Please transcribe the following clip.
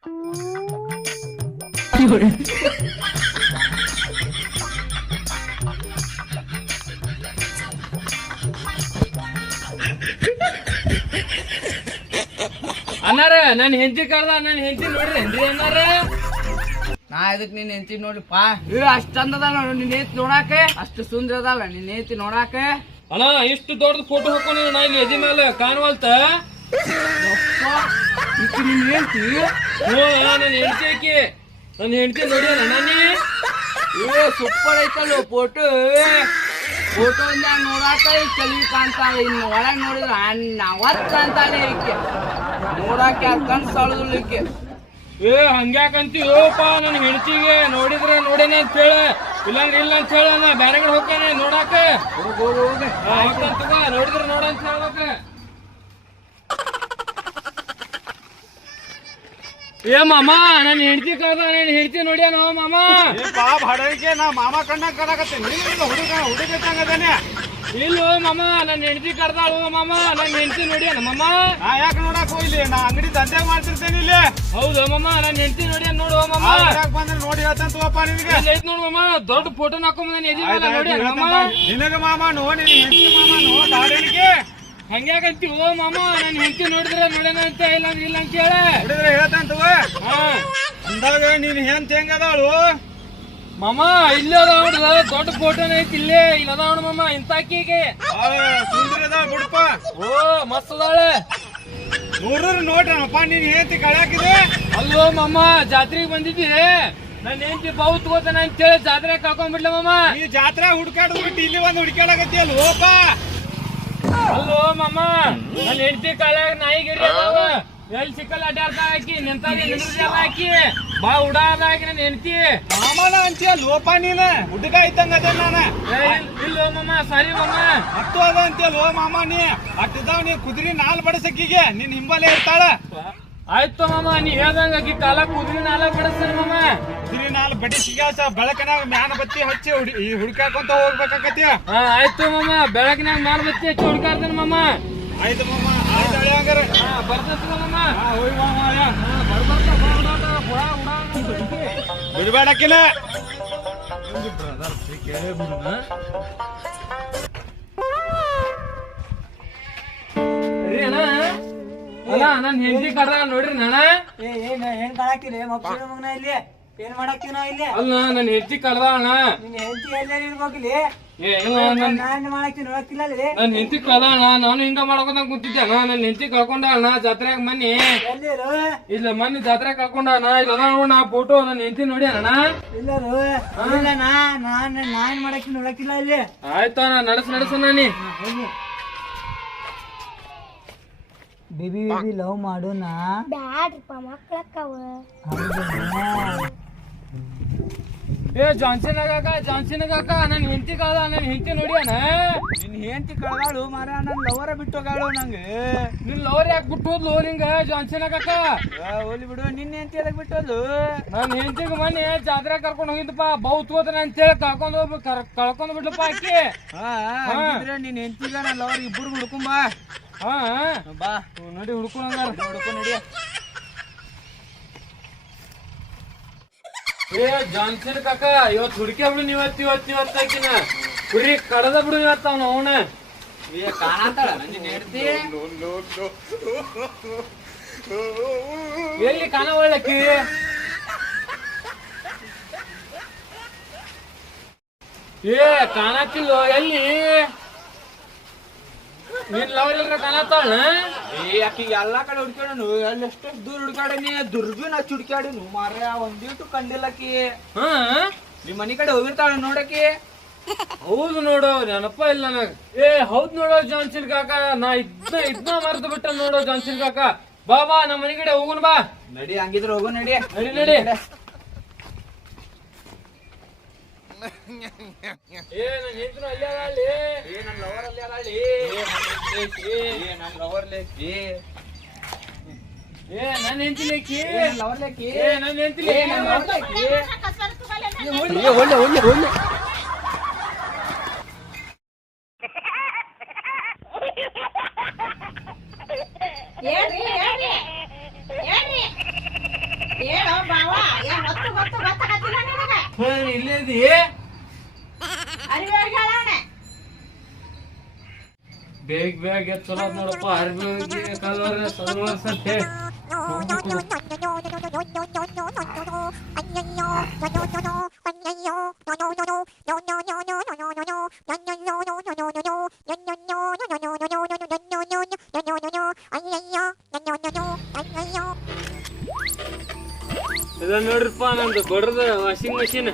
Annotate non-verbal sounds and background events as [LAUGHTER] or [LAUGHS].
[LAUGHS] ಅನ್ನಾರ ನನ್ನ ಹೆಂಡತಿ ಕಳ್ದ ನನ್ನ ಹೆಂಡತಿ ನೋಡ್ರಿ ಹೆಂಡ್ರಿ ಅನ್ನಾರ ನಾ ಇದಕ್ ನಿನ್ ಹೆಂಡತಿ ನೋಡಿಪ್ಪ ಏ ಅಷ್ಟ್ ಚಂದ ಅದಾಳ ನಿನ್ ಹೆಂಡತಿ ನೋಡಾಕ. ಅಷ್ಟು ಸುಂದರ ಅದಲ್ಲ ನಿನ್ ಹೆಂಡತಿ ನೋಡಾಕ. ಅಣ್ಣ ಇಷ್ಟು ದೊಡ್ಡ ಫೋಟೋ ಹಾಕೊಂಡು ನಾ ಇಲ್ಲಿ ಎದಿ ಮೇಲೆ ಕಾಣವಲ್ತ. ಈಕಿ ನಿನ್ ಹೇಳ್ತಿ ಓ ನನ್ನ ಹೆಂಡತಿ ಆಕಿ ನನ್ನ ಹೆಂಡತಿ ನೋಡಿ ನಾನಿ ಏ ಸೂಪರ್ ಐತಲ್ಲ ಫೋಟೋ ಫೋಟೋ ನೋಡಾಕ ಚಲಿ ಕಾಣ್ತಾಳ ಇನ್ನು ಒಳಗ್ ನೋಡಿದ್ರ ನವತ್ ಕಾಣ್ತಾಳೆ ಈಕೆ. ನೋಡಾಕ ಕಣ್ ಸಳದಿಲ್ಲ ಈಕೆ. ಏ ಹಂಗ್ಯಾಕಂತೀವಪ್ಪ ನನ್ನ ಹೆಂಡತಿಗೆ ನೋಡಿದ್ರೆ ನೋಡೇನೆ ಅಂತ ಹೇಳ. ಇಲ್ಲಂದ್ರೆ ಇಲ್ಲ ಅಂತ ಹೇಳ. ನಾ ಬ್ಯಾರೆ ಕಡೆ ಹೋಗ್ತಾನೆ ನೋಡಾಕ. ಹೋಗ್ ಹೋಗ್ ನೋಡಿದ್ರೆ ನೋಡಂತ ಅಂತ ಹೇಳ್ಬೇಕ. ಏ ಮಾಮ ನನ್ನ ಹೆಂಡತಿ ಕಳ್ದ ನನ್ನ ಹೆಂಡತಿ ನೋಡ್ಯಾನೋ ಮಾಮ? ಬಾ ಭಾಡಕ್ಕೆ ನಾ ಮಾಮ ಕಣ್ಣಾಗ ಕಡಾಕತ್ತೀನಿ ಹುಡುಗ ಹುಡುಗ ತಂಗದಾನೆ ಇಲ್ಲೋ ಮಾಮ ನನ್ನ ಹೆಂಡತಿ ಕರ್ದಾಳು ಮಾಮ ನನ್ನ ಹೆಂಡತಿ ನೋಡ್ಯಾನ ಮಾಮ? ನಾ ಯಾಕೆ ನೋಡಕ್ ಹೋಗ್ಲಿ? ನಾ ಅಂಗಡಿ ದಂಧೆ ಮಾಡ್ತಿರ್ತೇನೆ ಇಲ್ಲಿ. ಹೌದು ಮಾಮ ನನ್ನ ಹೆಂಡತಿ ನೋಡ್ಯಾನ ನೋಡು ಮಾಮ. ಯಾಕೆ ಬಂದ್ರೆ ನೋಡಿ ಹೇಳ್ತಂತವಪ್ಪ ನಿನಗೆ. ಇಲ್ಲಿ ಐತ್ ನೋಡು ಮಾಮ ದೊಡ್ಡ ಫೋಟೋ ಹಾಕೊಂಡ್ ಎದಿ ಮೇಲೆ ನೋಡ್ಯಾನ ಮಾಮ? ನಿನಗೆ ಮಾಮ ನೋಡಿ ಹೆಂಡತಿ ಮಾಮ ನೋ ದಾಡಿಗೆ ಓ ಮಾಮ ನನ್ನ ಹೆಂಡತಿ ನೋಡಿದ್ರೆ ನೋಡ್ಯಾನ ಅಂತ ಇಲ್ಲ ಅಂದ್ರೆ ಇಲ್ಲ ಅಂತ ಹೇಳ. ನೋಡಿದ್ರೆ ಹೇಳ್ತಂತವ ಹಾ. ಅಂದಾಗ ನೀನ್ ಹೆಂತ ಹೆಂಗದಾಳು ಮಾಮ ಇಲ್ಲೇ ಅದ ನೋಡ್ದ ದೊಡ್ಡ ಫೋಟೋನ ಐತಿ ಇಲ್ಲೇ. ಇಲ್ಲ ಅದ ನೋಡು ಮಾಮ ಇಂತಾಕಿಗೆ ಸುಂದರ ಅದಾಳ ಬಿಡಪ್ಪ. ಓ ಮಸ್ತ್ ಅದಾಳೆ. ನೂರೂರು ನೋಡ್ರಪ್ಪ ನೀನ್ ಹೆಂಡತಿ ಕಳ್ಯಾಕಿದೆ. ಅಲ್ಲೋ ಮಾಮ ಜಾತ್ರೆಗೆ ಬಂದಿದ್ದಿ ನನ್ನ ಹೆಂಡತಿ ಬಾವು ತಗೋತಾನ ಅಂತೇಳಿ ಜಾತ್ರೆ ಕಳ್ಕೊಂಡ್ಬಿಡ್ಲ ಮಾಮ. ಈ ಜಾತ್ರೆ ಹುಡ್ಕಾಡ್ ಬಿಟ್ಟು ಇಲ್ಲಿ ಬಂದು ಹುಡ್ಕಾಡಕತ್ತಿ ಅಲ್ಲಿ ಹೋಪ ಅಲ್ಲೋ ಮಾಮ ನನ್ನ ಹೆಂಡತಿ ಕಾಲಾಗ ನಾಯಿಗಿರಿ ಅದಾವ. ಎಲ್ಲಿ ಸಿಕ್ಕಲ್ಲ ಅಡ್ಡಾಡ್ತಾ ಹಾಕಿ ನಿಂತಾಗಿ ನಿಂದ್ರಜಾಲ ಹಾಕಿ. ಬಾ ಉಡಾದಾಗಿ ನನ್ನ ಹೆಂಡತಿ. ಮಾಮನ ಅಂತೀಯ ಲೋಪ ನೀನ ಹುಡುಗ ಇದ್ದಂಗ ಅದೇ ನಾನ. ಇಲ್ಲೋ ಮಾಮ ಸರಿ ಮಾಮ. ಹತ್ತು ಅದ ಅಂತೀಯ ಲೋ ಮಾಮ ನೀ. ಅಟ್ಟಿದಾವ್ ನೀ ಕುದುರಿ ನಾಲ್ ಬಡಸಕ್ಕಿಗೆ ನಿನ್ ಹಿಂಬಲೇ ಇರ್ತಾಳ. ಆಯ್ತು ಮಾಮ ನೀ ಹೇಳ್ದಂಗ ಆಕಿ ಕಾಲ ಕುದ್ರಿ ನಾಲ ಕಡಸ್ತಾನ ಮಾಮ. ಕುದುರಿ ನಾಲ್ ಬಟ್ಟೆ ಸಿಗಾಸ ಬೆಳಕನಾಗ ಮ್ಯಾನ ಬತ್ತಿ ಹಚ್ಚಿ ಹುಡಿ ಈ ಹುಡ್ಕಾಕೊಂತ ಹೋಗ್ಬೇಕಾಕತಿ ಹಾ ಆಯ್ತು ಮಾಮ ಬೆಳಕಿನಾಗ ಮ್ಯಾನ ಬತ್ತಿ ಹಚ್ಚಿ ಹುಡುಕಾರ್ದನ ಮಾಮ. ಆಯ್ತು ಮಾಮ ಆಯ್ತು ಹಳೆ ಹಂಗಾರ. ಹಾ ಬರ್ತೈತಿ ಮಾಮ. ಹಾ ಹೋಯ್ ಮಾಮ ಹಳೆ. ಬರ್ಬರ್ತ ಬಾ ಉಡಾಟ, ಬಾ ಉಡಾಟ. ಬ್ರದರ್ ಸಿಕ್ಕೇ ಅಣ್ಣ ಅಣ್ಣ ನನ್ನ ಹೆಂಡತಿ ಕಡ್ದ ನೋಡ್ರಿ ಅಣ್ಣ ಏ ಏನ್ ಏನ್ ಕಾಣಾಕ್ತಿರಿ ಮಕ್ಕಳು ಮಗನ ಇಲ್ಲಿ. ಏನ್ ಮಾಡಾಕ್ತಿವಿ ನಾವ್ ಇಲ್ಲಿ? ಅಲ್ಲ ನನ್ನ ಹೆಂಡತಿ ಕಡ್ದ ಅಣ್ಣ. ನಿನ್ ಹೆಂಡತಿ ಎಲ್ಲಾರು ಇರ್ಬೇಕಿಲ್ಲಿ ಏ ಇಲ್ಲ ನನ್ನ ನಾನ್ ಮಾಡಾಕ್ತೀನಿ ನೋಡಕ್ತಿಲ್ಲ ಅಲ್ಲಿ? ನನ್ನ ಹೆಂಡತಿ ಕಳ್ದ ಅಣ್ಣ. ನಾನು ಹಿಂಗ ಮಾಡ್ಕೊಂಡ ಕುಂತಿದ್ದೆ ಅಣ್ಣ. ನನ್ನ ಹೆಂಡತಿ ಕಳ್ಕೊಂಡ ಅಣ್ಣ ಜಾತ್ರೆಗ ಮನ್ನಿ. ಎಲ್ಲಿರು ಇಲ್ಲ ಮೊನ್ನೆ ಜಾತ್ರೆ ಕಳ್ಕೊಂಡ ಅಣ್ಣ. ಇಲ್ಲ ನೋಡ್ ನಾ ಫೋಟೋ ನನ್ನ ಹೆಂಡತಿ ನೋಡಿ ಅಣ್ಣ. ಇಲ್ಲರು ಇಲ್ಲ ನಾ ನಾನ್ ನಾನ್ ನೋಡಕ್ತಿಲ್ಲ ಇಲ್ಲಿ ಆಯ್ತು ಅಣ್ಣ ನಡಸ್ ನಡಸ ನಾನಿ ಬೇಬಿ ಬೇಬಿ ಲವ್ ಮಾಡೋಣ ಬ್ಯಾಡ್ರಿಪ್ಪ ಮಕ್ಕಳಕ್ಕವ ಏ ಜಾನ್ಸನ್ ಆಗಾಕ ಜಾನ್ಸನ್ ಆಗಾಕ ನನ್ನ ಹೆಂಡತಿ ಕಳ್ದ ನನ್ನ ಹೆಂಡತಿ ನೋಡಿ ಅಣ್ಣ. ನಿನ್ ಹೆಂಡತಿ ಕಳ್ದಾಳು ಮಾರ ನನ್ ಲವರ ಬಿಟ್ಟೋಗಾಳು ನಂಗೆ. ನಿನ್ ಲವರ್ ಯಾಕೆ ಬಿಟ್ಟು ಹೋದ್ಲು ನಿಂಗ ಜಾನ್ಸನ್ ಆಗಾಕ ಹೋಲಿ ಬಿಡು ನಿನ್ನ ಹೆಂಡತಿ ಅದಕ್ಕೆ ಬಿಟ್ಟೋದು ನನ್ನ ಹೆಂಡತಿಗೆ ಮೊನ್ನೆ ಜಾತ್ರೆ ಕರ್ಕೊಂಡು ಹೋಗಿದ್ದಪ್ಪ ಬೌತ್ ಹೋದ್ರ ಅಂತೇಳಿ ಕರ್ಕೊಂಡು ಹೋಗ್ಬೇಕು ಕಳ್ಕೊಂಡ್ ಬಿಡ್ಲಪ್ಪ ಆಕಿ ಹಾ ನಿನ್ನ ನಿನ್ ಹೆಂಡತಿಗ ನನ್ ಲವರ್ ಇಬ್ಬರು ಹುಡ್ಕೊಂಬಾ ಹಾ ಬಾ. ನೋಡಿ ಹುಡ್ಕೊಂಡಂಗಾರ ಹುಡ್ಕೊಂಡ್ ನಡಿ ಏ ಜಾನ್ಸನ್ ಕಾಕ ಇವತ್ತು ಹುಡುಕಿ ಬಿಡು ನೀವತ್ತು ಇವತ್ತು ಇವತ್ತು ಆಕಿನ ಕುರಿ ಕಡದ ಬಿಡು ಇವತ್ತು ಅವ್ನು ಅವನ. ಏ ಕಾಣತ್ತಾಳ ನಿನ್ ಹೆಂಡತಿ ಎಲ್ಲಿ ಕಾಣ ಒಳ್ಳಕ್ಕಿ ಏ ಕಾಣಕ್ಕಿಲ್ಲೋ ಎಲ್ಲಿ? ನಿನ್ ಲವರ್ ಕಾಣತ್ತಾಳ ಏ ಆಕಿಗೆ ಎಲ್ಲಾ ಕಡೆ ಹುಡ್ಕ್ಯಾಡನು. ಅಲ್ಲಿ ಎಷ್ಟೆಷ್ಟು ದೂರ ಹುಡ್ಕಾಡನಿ ದುರ್ಬಿನ ಹಚ್ಚಿ ಹುಡ್ಕ್ಯಾಡಿನು. ಮಾರ್ರೆ ಒಂದಿಟ್ಟು ಕಂಡಿಲ್ಲಕಿ ಹಾ? ನಿಮ್ ಮನಿ ಕಡೆ ಹೋಗಿರ್ತಾಳ ನೋಡಕಿ ಹೌದು ನೋಡೋ ನೆನಪ ಇಲ್ಲ ನನಗ. ಏ ಹೌದ್ ನೋಡೋ ಜಾನ್ಸಿನ್ ಕಾಕ. ನಾ ಇದ್ನ ಇದ್ನ ಮರ್ದು ಬಿಟ್ಟ ನೋಡೋ ಜಾನ್ಸಿನ್ ಕಾಕ. ಬಾ ಬಾ ನಮ್ಮ ಮನೆ ಕಡೆ ಹೋಗುನ್ ಬಾ. ನಡಿ ಹಂಗಿದ್ರೆ ಹೋಗು ನಡಿ. ನಡಿ ನಡಿ. ಏ ನನ್ ಹೆಂಡ್ತಿನೂ ಅಲ್ಲೇ ಅದಾಳ ಅಲ್ಲಿ. ಏ ನನ್ ಲವರ್ ಅಲ್ಲಿ ಅದಾಳಿ ಲವರ್ ಲೇಕಿ ಏ ನನ್ ಹೆಂಡ್ತಿ ಲೇಕಿ. ಲವರ್ ಲೇಕಿ ಏ ನನ್ ಹೆಂಡ್ತಿ ಏ ಲೇಕಿ. ನನ್ ಲವರ್ ಲೇಕಿ ಏ ಒಳ್ಳೆ ಒಳ್ಳೆ ಒಳ್ಳೆ ಹೇಳ್ರಿ ಹೇಳ್ರಿ. ಹೇಳ್ರಿ. ಬಾವಾ ಏನ್ ಗೊತ್ತು ಗೊತ್ತು ಗೊತ್ತಾಗತ್ತಿಲ್ಲ ನಿನಗ? ಇಲ್ಲೇದಿ ಅರಿವಿ ಬೇಗ ಬೇಗ ಚಲೋ ನೋಡಪ್ಪ ಅರ್ಬಿ ಹೋಗಿ ಕಲ್ವರ ಸಲ್ವರ್ಸಂತೆ ಇದ ನೋಡ್ರಿಪ್ಪ ನಂದು ಬಡದ ವಾಷಿಂಗ್ ಮಷೀನ್